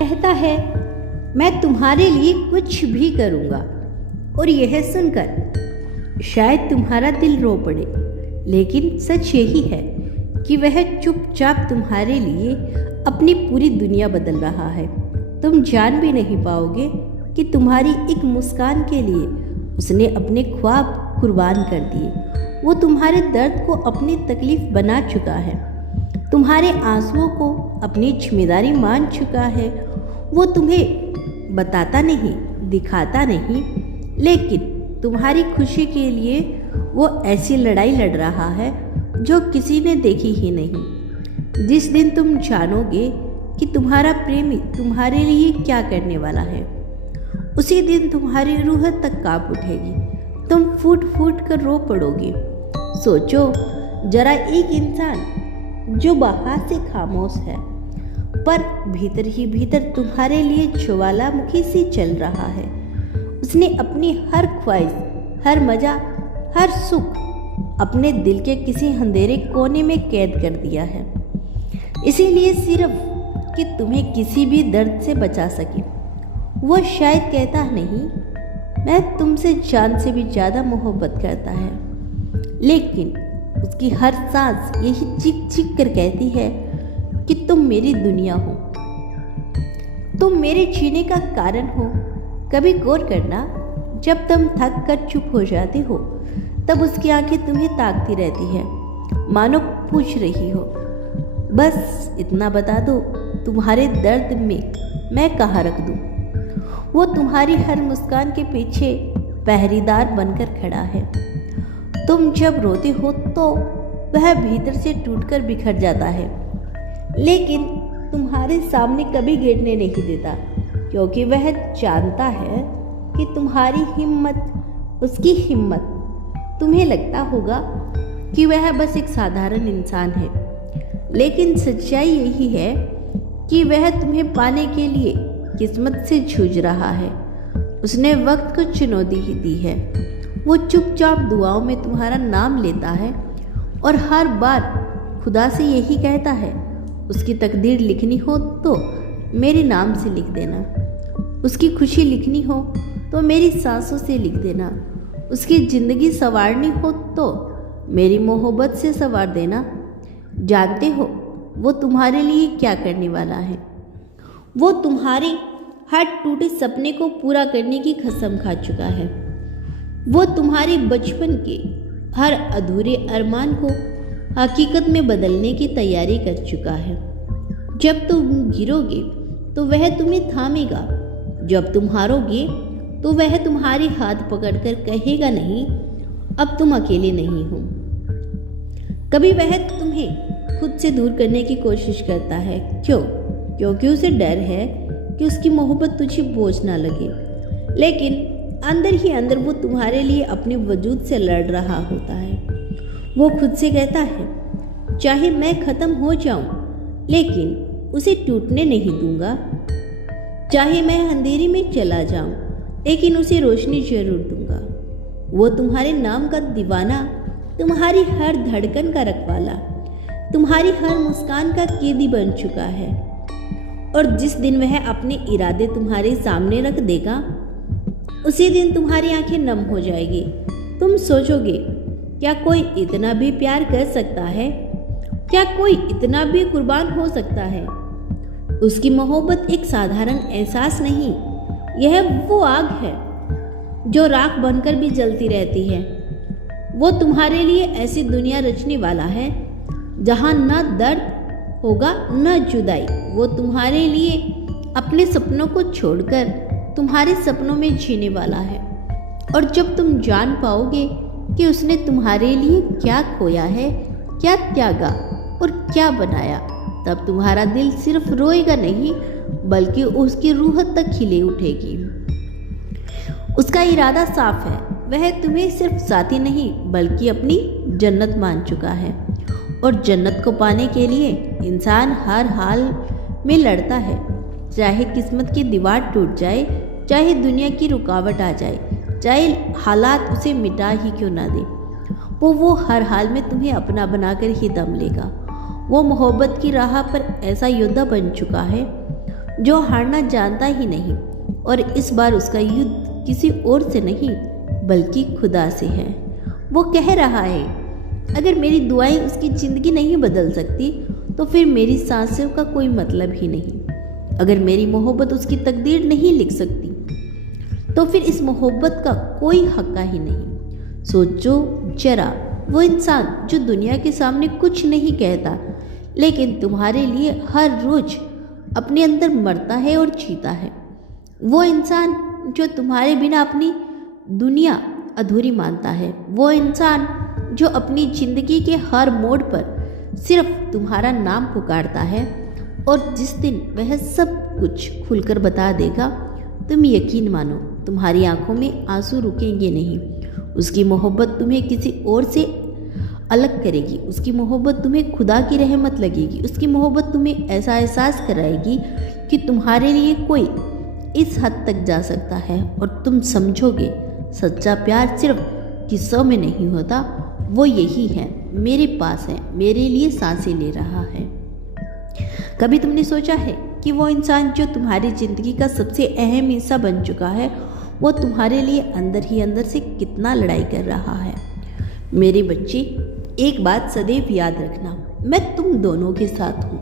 कहता है मैं तुम्हारे लिए कुछ भी करूँगा। और यह सुनकर शायद तुम्हारा दिल रो पड़े, लेकिन सच यही है कि वह चुपचाप तुम्हारे लिए अपनी पूरी दुनिया बदल रहा है। तुम जान भी नहीं पाओगे कि तुम्हारी एक मुस्कान के लिए उसने अपने ख्वाब कुर्बान कर दिए। वो तुम्हारे दर्द को अपनी तकलीफ बना चुका है, तुम्हारे आंसुओं को अपनी जिम्मेदारी मान चुका है। वो तुम्हें बताता नहीं, दिखाता नहीं, लेकिन तुम्हारी खुशी के लिए वो ऐसी लड़ाई लड़ रहा है जो किसी ने देखी ही नहीं। जिस दिन तुम जानोगे कि तुम्हारा प्रेमी तुम्हारे लिए क्या करने वाला है, उसी दिन तुम्हारी रूह तक कांप उठेगी। तुम फूट फूट कर रो पड़ोगे। सोचो जरा, एक इंसान जो बाहर से खामोश है पर भीतर ही भीतर तुम्हारे लिए ज्वालामुखी से चल रहा है। उसने अपनी हर ख्वाहिश, हर मजा, हर सुख अपने दिल के किसी अंधेरे कोने में कैद कर दिया है, इसीलिए सिर्फ कि तुम्हें किसी भी दर्द से बचा सके। वो शायद कहता नहीं मैं तुमसे जान से भी ज़्यादा मोहब्बत करता है, लेकिन उसकी हर सांस यही चीख चीख कर कहती है कि तुम मेरी दुनिया हो, तुम मेरे जीने का कारण हो। कभी गौर करना, जब तुम थक कर चुप हो जाती हो तब उसकी आंखें तुम्हें ताकती रहती है, मानो पूछ रही हो बस इतना बता दो, तुम्हारे दर्द में मैं कहाँ रख दूँ। वो तुम्हारी हर मुस्कान के पीछे पहरेदार बनकर खड़ा है। तुम जब रोते हो तो वह भीतर से टूटकर बिखर जाता है, लेकिन तुम्हारे सामने कभी गिरने नहीं देता, क्योंकि वह जानता है कि तुम्हारी हिम्मत उसकी हिम्मत। तुम्हें लगता होगा कि वह बस एक साधारण इंसान है, लेकिन सच्चाई यही है कि वह तुम्हें पाने के लिए किस्मत से जूझ रहा है। उसने वक्त को चुनौती ही दी है। वो चुपचाप दुआओं में तुम्हारा नाम लेता है और हर बार खुदा से यही कहता है उसकी तकदीर लिखनी हो तो मेरे नाम से लिख देना, उसकी खुशी लिखनी हो तो मेरी सांसों से लिख देना, उसकी ज़िंदगी संवारनी हो तो मेरी मोहब्बत से संवार देना। जानते हो वो तुम्हारे लिए क्या करने वाला है? वो तुम्हारे हर टूटे सपने को पूरा करने की कसम खा चुका है। वो तुम्हारे बचपन के हर अधूरे अरमान को हकीकत में बदलने की तैयारी कर चुका है। जब तुम गिरोगे तो वह तुम्हें थामेगा, जब तुम हारोगे तो वह तुम्हारे हाथ पकड़कर कहेगा नहीं अब तुम अकेले नहीं हो। कभी वह तुम्हें खुद से दूर करने की कोशिश करता है। क्यों? क्योंकि उसे डर है कि उसकी मोहब्बत तुझे बोझ ना लगे, लेकिन अंदर ही अंदर वो तुम्हारे लिए अपने वजूद से लड़ रहा होता है। वो खुद से कहता है चाहे मैं ख़त्म हो जाऊं, लेकिन उसे टूटने नहीं दूंगा। चाहे मैं अंधेरे में चला जाऊं, लेकिन उसे रोशनी जरूर दूंगा। वो तुम्हारे नाम का दीवाना, तुम्हारी हर धड़कन का रखवाला, तुम्हारी हर मुस्कान का कैदी बन चुका है। और जिस दिन वह अपने इरादे तुम्हारे सामने रख देगा, उसी दिन तुम्हारी आंखें नम हो जाएगी। तुम सोचोगे क्या कोई इतना भी प्यार कर सकता है? क्या कोई इतना भी कुर्बान हो सकता है? उसकी मोहब्बत एक साधारण एहसास नहीं, यह वो आग है जो राख बनकर भी जलती रहती है। वो तुम्हारे लिए ऐसी दुनिया रचने वाला है जहाँ न दर्द होगा न जुदाई। वो तुम्हारे लिए अपने सपनों को छोड़कर तुम्हारे सपनों में जीने वाला है। और जब तुम जान पाओगे कि उसने तुम्हारे लिए क्या खोया है, क्या त्यागा और क्या बनाया, तब तुम्हारा दिल सिर्फ रोएगा नहीं, बल्कि उसकी रूह तक खिले उठेगी। उसका इरादा साफ है, वह तुम्हें सिर्फ साथी नहीं बल्कि अपनी जन्नत मान चुका है। और जन्नत को पाने के लिए इंसान हर हाल में लड़ता है, चाहे किस्मत की दीवार टूट जाए, चाहे दुनिया की रुकावट आ जाए, चाहे हालात उसे मिटा ही क्यों ना दे। वो हर हाल में तुम्हें अपना बनाकर ही दम लेगा। वो मोहब्बत की राह पर ऐसा योद्धा बन चुका है जो हारना जानता ही नहीं, और इस बार उसका युद्ध किसी और से नहीं बल्कि खुदा से है। वो कह रहा है, अगर मेरी दुआएं उसकी ज़िंदगी नहीं बदल सकती तो फिर मेरी सांसों का कोई मतलब ही नहीं। अगर मेरी मोहब्बत उसकी तकदीर नहीं लिख सकती तो फिर इस मोहब्बत का कोई हक्का ही नहीं। सोचो जरा, वो इंसान जो दुनिया के सामने कुछ नहीं कहता लेकिन तुम्हारे लिए हर रोज अपने अंदर मरता है और जीता है। वो इंसान जो तुम्हारे बिना अपनी दुनिया अधूरी मानता है। वो इंसान जो अपनी ज़िंदगी के हर मोड़ पर सिर्फ तुम्हारा नाम पुकारता है, और जिस दिन वह सब कुछ खुलकर बता देगा, तुम यकीन मानो तुम्हारी आंखों में आंसू रुकेंगे नहीं। उसकी मोहब्बत तुम्हें किसी और से अलग करेगी। उसकी मोहब्बत तुम्हें खुदा की रहमत लगेगी। उसकी मोहब्बत तुम्हें ऐसा एहसास कराएगी कि तुम्हारे लिए कोई इस हद तक जा सकता है, और तुम समझोगे सच्चा प्यार सिर्फ किस्सों में नहीं होता, वो यही है, मेरे पास है, मेरे लिए सांसें ले रहा है। कभी तुमने सोचा है कि वो इंसान जो तुम्हारी ज़िंदगी का सबसे अहम हिस्सा बन चुका है, वो तुम्हारे लिए अंदर ही अंदर से कितना लड़ाई कर रहा है? मेरे बच्चे, एक बात सदैव याद रखना, मैं तुम दोनों के साथ हूँ।